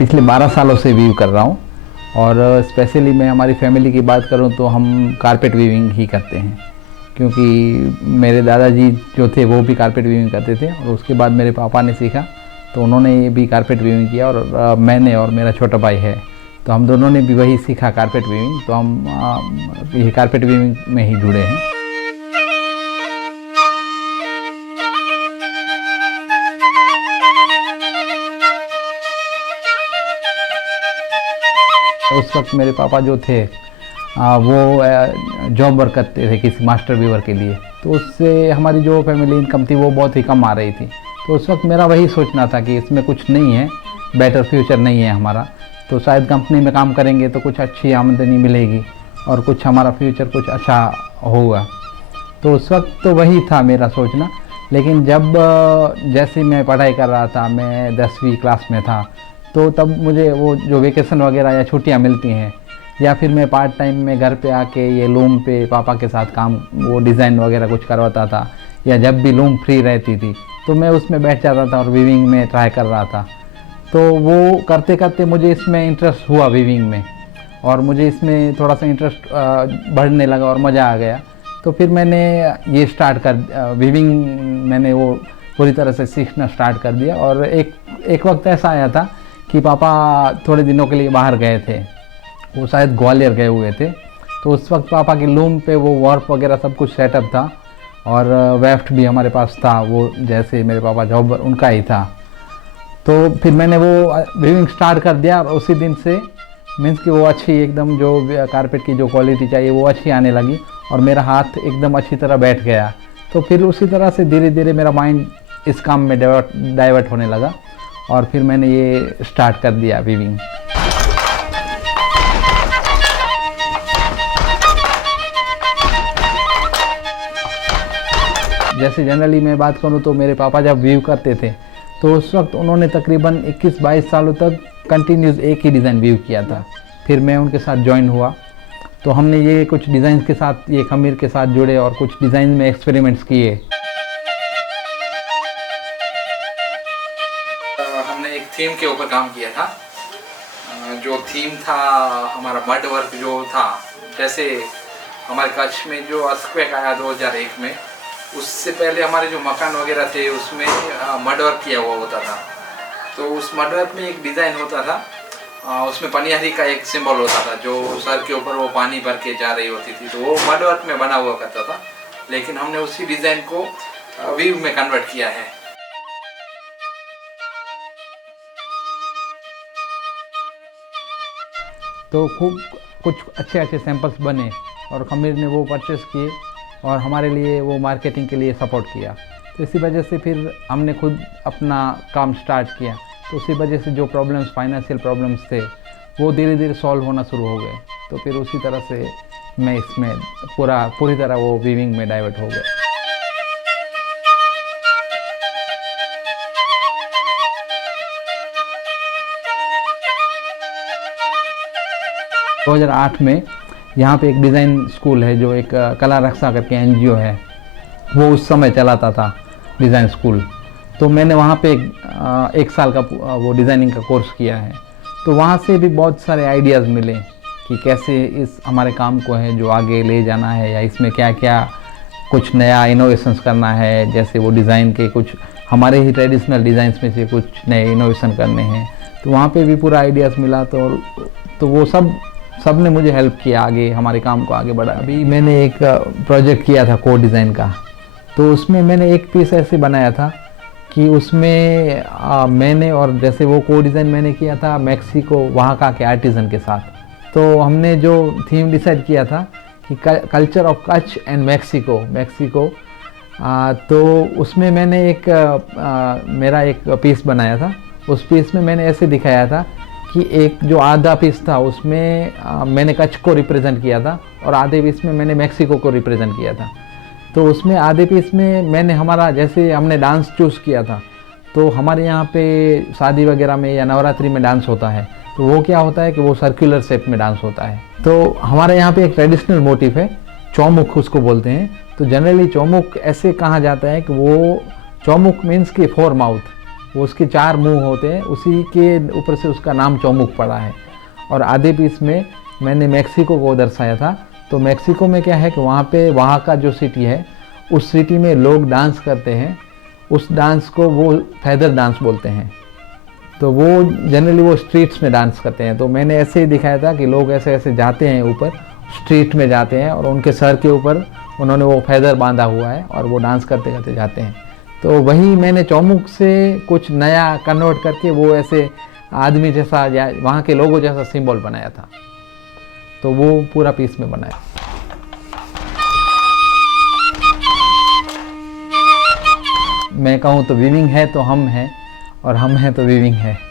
पिछले 12 सालों से वीव कर रहा हूँ और स्पेशली मैं हमारी फैमिली की बात करूँ तो हम कारपेट वीविंग ही करते हैं, क्योंकि मेरे दादाजी जो थे वो भी कारपेट वीविंग करते थे और उसके बाद मेरे पापा ने सीखा तो उन्होंने भी कारपेट वीविंग किया और मैंने और मेरा छोटा भाई है तो हम दोनों ने भी वही सीखा कारपेट वीविंग, तो हम ये कारपेट वीविंग में ही जुड़े हैं। उस वक्त मेरे पापा जो थे वो जॉब वर्क करते थे किसी मास्टर वीवर के लिए, तो उससे हमारी जो फैमिली इनकम थी वो बहुत ही कम आ रही थी। तो उस वक्त मेरा वही सोचना था कि इसमें कुछ नहीं है, बेटर फ्यूचर नहीं है हमारा, तो शायद कंपनी में काम करेंगे तो कुछ अच्छी आमदनी मिलेगी और कुछ हमारा फ्यूचर कुछ अच्छा होगा। तो उस वक्त तो वही था मेरा सोचना। लेकिन जब जैसे मैं पढ़ाई कर रहा था, मैं 10वीं क्लास में था, तो तब मुझे वो जो वेकेशन वगैरह या छुट्टियां मिलती हैं या फिर मैं पार्ट टाइम में घर पे आके ये लूम पे पापा के साथ काम वो डिज़ाइन वगैरह कुछ करवाता था, या जब भी लूम फ्री रहती थी तो मैं उसमें बैठ जाता था और वीविंग में ट्राई कर रहा था। तो वो करते करते मुझे इसमें इंटरेस्ट हुआ वीविंग में और मुझे इसमें थोड़ा सा इंटरेस्ट बढ़ने लगा और मज़ा आ गया। तो फिर मैंने ये स्टार्ट कर वीविंग मैंने वो पूरी तरह से सीखना स्टार्ट कर दिया। और एक वक्त ऐसा आया था कि पापा थोड़े दिनों के लिए बाहर गए थे, वो शायद ग्वालियर गए हुए थे, तो उस वक्त पापा की लूम पे वो वार्प वगैरह सब कुछ सेटअप था और वेफ्ट भी हमारे पास था, वो जैसे मेरे पापा जॉब उनका ही था। तो फिर मैंने वो वीविंग स्टार्ट कर दिया और उसी दिन से मीन्स कि वो अच्छी एकदम जो कारपेट की जो क्वालिटी चाहिए वो अच्छी आने लगी और मेरा हाथ एकदम अच्छी तरह बैठ गया। तो फिर उसी तरह से धीरे धीरे मेरा माइंड इस काम में डाइवर्ट होने लगा और फिर मैंने ये स्टार्ट कर दिया वीविंग। जैसे जनरली मैं बात करूं तो मेरे पापा जब वीव करते थे तो उस वक्त उन्होंने तकरीबन 21-22 सालों तक कंटिन्यूस एक ही डिज़ाइन वीव किया था। फिर मैं उनके साथ ज्वाइन हुआ तो हमने ये कुछ डिज़ाइन के साथ ये खमीर के साथ जुड़े और कुछ डिज़ाइन में एक्सपेरिमेंट्स किए। हमने एक थीम के ऊपर काम किया था, जो थीम था हमारा मड वर्क जो था। जैसे हमारे कच्छ में जो अर्थक्वेक आया 2001 में, उससे पहले हमारे जो मकान वगैरह थे उसमें मड वर्क किया हुआ होता था। तो उस मड वर्क में एक डिज़ाइन होता था, उसमें पनियारी का एक सिंबल होता था जो सर के ऊपर वो पानी भर के जा रही होती थी, तो वो मड वर्क में बना हुआ करता था। लेकिन हमने उसी डिज़ाइन को वीव में कन्वर्ट किया है। तो खूब कुछ अच्छे अच्छे सैंपल्स बने और खमीर ने वो परचेस किए और हमारे लिए वो मार्केटिंग के लिए सपोर्ट किया। तो इसी वजह से फिर हमने खुद अपना काम स्टार्ट किया। तो उसी वजह से जो प्रॉब्लम्स फाइनेंशियल प्रॉब्लम्स थे वो धीरे धीरे सॉल्व होना शुरू हो गए। तो फिर उसी तरह से मैं इसमें पूरी तरह वो वीविंग में डाइवर्ट हो गया। दो 2008 में यहाँ पे एक डिज़ाइन स्कूल है जो एक कला रक्षा करके NGO है, वो उस समय चलाता था डिज़ाइन स्कूल। तो मैंने वहाँ पे एक साल का वो डिज़ाइनिंग का कोर्स किया है। तो वहाँ से भी बहुत सारे आइडियाज़ मिले कि कैसे इस हमारे काम को है जो आगे ले जाना है या इसमें क्या क्या कुछ नया इनोवेशंस करना है। जैसे वो डिज़ाइन के कुछ हमारे ही ट्रेडिशनल डिज़ाइंस में से कुछ नए इनोवेशन करने हैं, तो वहाँ पे भी पूरा आइडियाज़ मिला। तो वो सब ने मुझे हेल्प किया आगे हमारे काम को आगे बढ़ा। अभी मैंने एक प्रोजेक्ट किया था कोड डिज़ाइन का, तो उसमें मैंने एक पीस ऐसे बनाया था कि उसमें मैंने और जैसे वो कोड डिज़ाइन मैंने किया था मैक्सिको वहाँ का के आर्टिज़न के साथ। तो हमने जो थीम डिसाइड किया था कि culture of Kutch and Mexico, तो उसमें मैंने मेरा एक पीस बनाया था। उस पीस में मैंने ऐसे दिखाया था कि एक जो आधा पीस था उसमें मैंने कच्छ को रिप्रेजेंट किया था और आधे पीस में मैंने मैक्सिको को रिप्रेजेंट किया था। तो उसमें आधे पीस में मैंने हमारा जैसे हमने डांस चूज़ किया था, तो हमारे यहाँ पे शादी वगैरह में या नवरात्रि में डांस होता है, तो वो क्या होता है कि वो सर्कुलर शेप में डांस होता है। तो हमारे यहाँ पे एक ट्रेडिशनल मोटिव है, चौमुख उसको बोलते हैं। तो जनरली चौमुख ऐसे कहा जाता है कि वो चौमुख मीन्स कि 4 माउथ, वो उसके 4 मुंह होते हैं, उसी के ऊपर से उसका नाम चौमुख पड़ा है। और आधे पीस में मैंने मैक्सिको को दर्शाया था। तो मैक्सिको में क्या है कि वहाँ पे वहाँ का जो सिटी है, उस सिटी में लोग डांस करते हैं, उस डांस को वो फैदर डांस बोलते हैं। तो वो जनरली वो स्ट्रीट्स में डांस करते हैं। तो मैंने ऐसे ही दिखाया था कि लोग ऐसे ऐसे जाते हैं ऊपर, स्ट्रीट में जाते हैं और उनके सर के ऊपर उन्होंने वो फैदर बांधा हुआ है और वो डांस करते करते जाते हैं। तो वही मैंने चौमुख से कुछ नया कन्वर्ट करके वो ऐसे आदमी जैसा या वहाँ के लोगों जैसा सिंबल बनाया था। तो वो पूरा पीस में बनाया। मैं कहूँ तो वीविंग है तो हम हैं, और हम हैं तो वीविंग है।